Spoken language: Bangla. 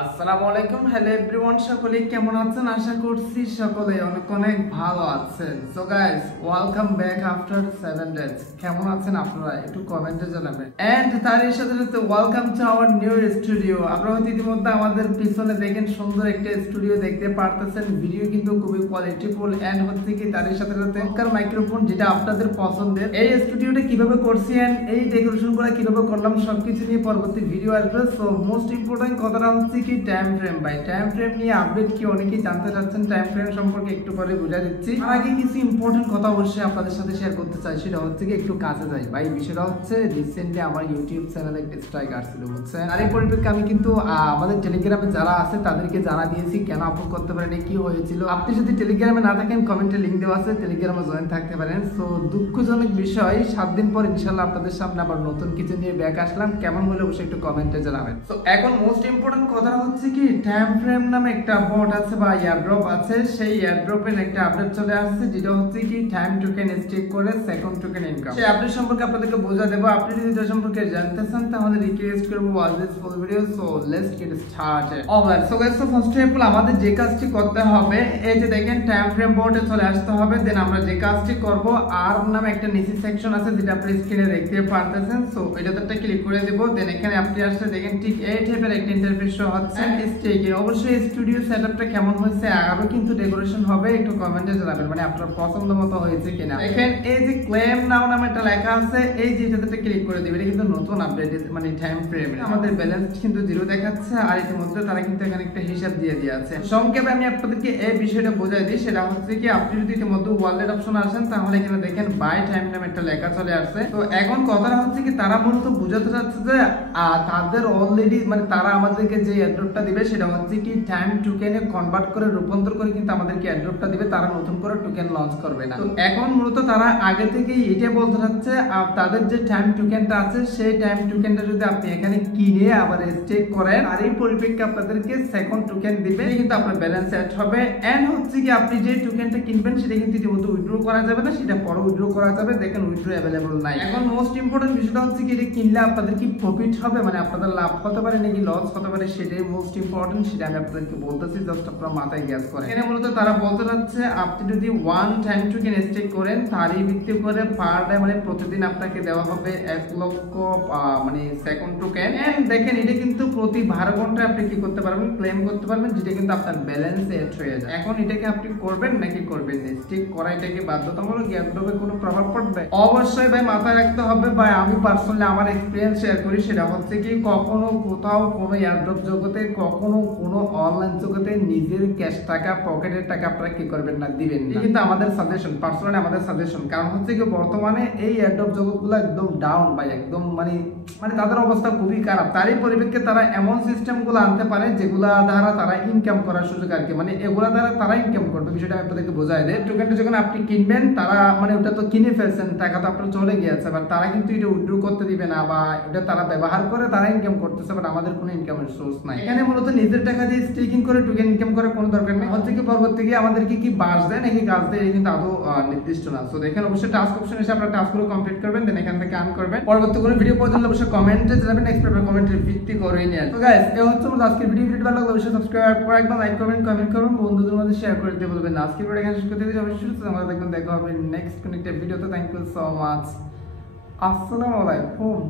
আসসালামু আলাইকুম, হ্যালো এভরিওয়ান, সকলে কেমন আছেন? আশা করছি সকলে অনেক অনেক ভালো আছেন। So guys, welcome back after 7 days. কেমন আছেন আপনারা একটু কমেন্টে জানাবেন। এন্ড তার সাথে সাথে welcome to our new studio. আপনারা হয়তো ইতিমধ্যে আমাদের পিছনে দেখেন সুন্দর একটা স্টুডিও দেখতে পারতেছেন। ভিডিও কিন্তু খুবই কোয়ালিটিফুল এন্ড হচ্ছে কি তার সাথে সাথে মাইক্রোফোন যেটা আপনাদের পছন্দের। এই স্টুডিওটা কিভাবে করছি এন্ড এই ডেকোরেশনগুলো কিভাবে করলাম সবকিছু নিয়ে পরবর্তী ভিডিও আসবে। সো মোস্ট ইম্পর্টেন্ট কথাটা হচ্ছে কি টাইম ফ্রেম। ভাই টাইম ফ্রেম নিয়ে আপডেট কি অনেকেই জানতে চাচ্ছেন, টাইম ফ্রেম সম্পর্কে একটু পরে বুঝা দিচ্ছি। আর আগে কিছু ইম্পর্টেন্ট কথা অবশ্যই আপনাদের সাথে শেয়ার করতে চাই, সেটা হচ্ছে কি একটু কাছে যাই। ভাই বিষয়টা হচ্ছে রিসেন্টলি আমার ইউটিউব চ্যানেলে একটা স্ট্রাইক আসছিল বুঝছেন। আর এই পরিপ্রেক্ষিতে আমি কিন্তু আমাদের টেলিগ্রামে যারা আছে তাদেরকে জানা দিয়েছি কেন আপলোড করতে পারেনি, কি হয়েছিল। আপনি যদি টেলিগ্রামে না থাকেন কমেন্টে লিংক দেওয়া আছে, টেলিগ্রামে জয়েন থাকতে পারেন। সো দুঃখজনক বিষয়, 7 দিন পর ইনশাআল্লাহ আপনাদের সামনে আবার নতুন কিছু নিয়ে ব্যাক আসলাম। কেমন হলে অবশ্যই একটু কমেন্টে জানাবেন। সো এখন মোস্ট ইম্পর্টেন্ট কথা হচ্ছে কি টাইম ফ্রেম নামে একটা বট আছে বা এয়ারড্রপ আছে। সেই এয়ারড্রপের একটা আপডেট চলে আসছে যেটা হচ্ছে কি টাইম টোকেন স্টেক করে সেকেন্ড টোকেন ইনকাম। সেই আপডেট সম্পর্কে আপনাদেরকে বোঝা দেব। আপনি যদি এটা সম্পর্কে জানতে চান তাহলে রিকোয়েস্ট করব watch this full video. So let's get started. Alright, so guys, so first of all আমাদের যে কাজটি করতে হবে, এই যে দেখেন টাইম ফ্রেম বটে চলে আসতে হবে। দেন আমরা যে কাজটি করব, আর নামে একটা নিচে সেকশন আছে যেটা আপনি স্ক্রিনে দেখতে পারতেছেন। সো এটাতে একটা ক্লিক করে দেব। দেন এখানে আপনি আসলে দেখেন ঠিক এই টাইপের একটা ইন্টারফেস শো হচ্ছে। স্টেকে অবশ্যই স্টুডিও সেটআপটা কেমন হয়েছে, আরো কিন্তু ডেকোরেশন হবে, একটু কমেন্টে জানাবেন মানে আপনার পছন্দ মতো হয়েছে কিনা। দেখেন এই যে ক্লেম নাও নামে একটা লেখা আছে, এই যে এটাতে ক্লিক করে দিবেন। এটা কিন্তু নতুন আপডেট, মানে টাইম ফ্রেম। আমাদের ব্যালেন্স কিন্তু 0 দেখাচ্ছে, আর ইতিমধ্যে তারা কিন্তু এখানে একটা হিসাব দিয়ে দিয়েছে। সংক্ষেপে আমি আপনাদেরকে এই বিষয়টা বোঝাই দিই। সেটা হচ্ছে কি আপনি যদি ইতিমধ্যে ওয়ালেট অপশন আসেন তাহলে এখানে দেখেন বাই টাইম নামে একটা লেখা চলে আসছে। তো এখন কথাটা হচ্ছে কি তারা মূলত বোঝাতে চাচ্ছে যে তাদের অলরেডি মানে তারা আমাদেরকে যে এয়ারড্রপটা দিবে সেটা হচ্ছে কি টাইম টোকেনে কনভার্ট করে রূপান্তর করে কিন্তু আমাদেরকে এয়ারড্রপটা দিবে। তারা নতুন করে টোকেন লঞ্চ করবে না। তো এখন মূলত তারা আগে থেকেই এটা বলতে চাচ্ছে তাদের যে টাইম টোকেনটা আছে সেই টাইম টোকেনটা যদি আপনি এখানে কিনে আবার স্টেক করেন আর এই পরিপ্রেক্ষিতে আপনাদেরকে সেকেন্ড টোকেন দিবে, কিন্তু আপনার ব্যালেন্স অ্যাড হবে। এন্ড হচ্ছে কি আপনি যে টোকেনটা কিনবেন সেটা কিন্তু ইতিমধ্যে উইথড্র করা যাবে না, সেটা পরে উইথড্র করা যাবে। দেখেন উইথড্র अवेलेबल নাই। এখন মোস্ট ইম্পর্টেন্ট বিষয়টা হচ্ছে কি এটা কিনলে আপনাদের কি প্রফিট হবে, মানে আপনাদের লাভ হতে পারে নাকি লস হতে পারে, সেটাই মোস্ট ইম্পর্টেন্ট। সেটা আমি আপনাদেরকে বলতেছি, জাস্ট আপনারা মাথায় গ্যাস করেন। এখানে মূলত তারা বলতে চাচ্ছে আপনি যদি 1 টাইম টোকেন স্টেক করেন তারই ভিত্তি করে পার ডে মানে প্রতিদিন আপনাকে দেওয়া হবে 1 লক্ষ মানে সেকেন্ড টোকেন। এন্ড দেখেন এটা কিন্তু প্রতি 12 ঘন্টায় আপনি কি করতে পারবেন, ক্লেম করতে পারবেন, যেটা কিন্তু আপনার ব্যালেন্স এড হয়ে যায়। এখন এটাকে আপনি করবেন নাকি করবেন না, স্টেক করা এটাকে বাধ্যতামূলক, এয়ারড্রপে কোনো প্রভাব পড়বে? অবশ্যই ভাই মাথায় রাখতে হবে। ভাই আমি পার্সোনালি আমার এক্সপেরিয়েন্স শেয়ার করি, সেটা হচ্ছে কি কখনো কোথাও কোনো এয়ারড্রপ জগতে কখনো কোনো অনলাইন জগতে নিজের ক্যাশ টাকা পকেটের টাকা আপনারা কি করবেন না, দিবেন না। কিন্তু আমাদের সাজেশন, পার্সোনালি আমাদের সাজেশন, কারণ হচ্ছে কি বর্তমানে এই এয়ারড্রপ জগৎগুলো একদম ডাউন ভাই, একদম মানে তাদের অবস্থা খুবই খারাপ। তারই পরিপ্রেক্ষিতে তারা এমন সিস্টেমগুলো আনতে পারে যেগুলা দ্বারা তারা ইনকাম করার সুযোগ আর কি, মানে এগুলা দ্বারা তারা ইনকাম করবে। বিষয়টা আমি আপনাদেরকে বোঝাই দেয়। টোকেনটা যখন আপনি কিনবেন তারা মানে ওটা তো কিনে ফেলছেন, টাকা তো আপনার চলে গিয়েছে, বাট তারা কিন্তু এটা উইথড্র করতে দিবে না, বা এটা তারা ব্যবহার করে তারা ইনকাম করতেছে, বাট আমাদের কোনো ইনকামের সোর্স নাই। এখানে মূলত নিজের টাকা দিয়ে স্টেকিং করে টোকেন ইনকাম করার কোনো দরকার নেই। হচ্ছে কি পরবর্তী গিয়ে আমাদেরকে কি বাস দেয় নাকি কাজ দেয় এটা কিন্তু আদৌ নির্দিষ্ট না। সো দেখেন অবশ্যই টাস্ক অপশন এসে আপনারা টাস্কগুলো কমপ্লিট করবেন, দেন এখান থেকে আর্ন করবেন। পরবর্তী কোনো ভিডিও পর্যন্ত অবশ্যই কমেন্টে জানাবেন, এক্সপেক্ট কমেন্টের ভিত্তি করে নিয়ে। তো গাইস এই হচ্ছে আমাদের আজকের ভিডিও। ভালো লাগলে অবশ্যই সাবস্ক্রাইব করে একদম লাইক করবেন, কমেন্ট করবেন, বন্ধুদের মধ্যে শেয়ার করে দিতে বলবেন। আজকের ভিডিও এখানে শেষ করতে দিই। অবশ্যই আমরা দেখবেন দেখা হবে নেক্সট কোন একটা ভিডিওতে। Thank you so much. আসসালামু আলাইকুম।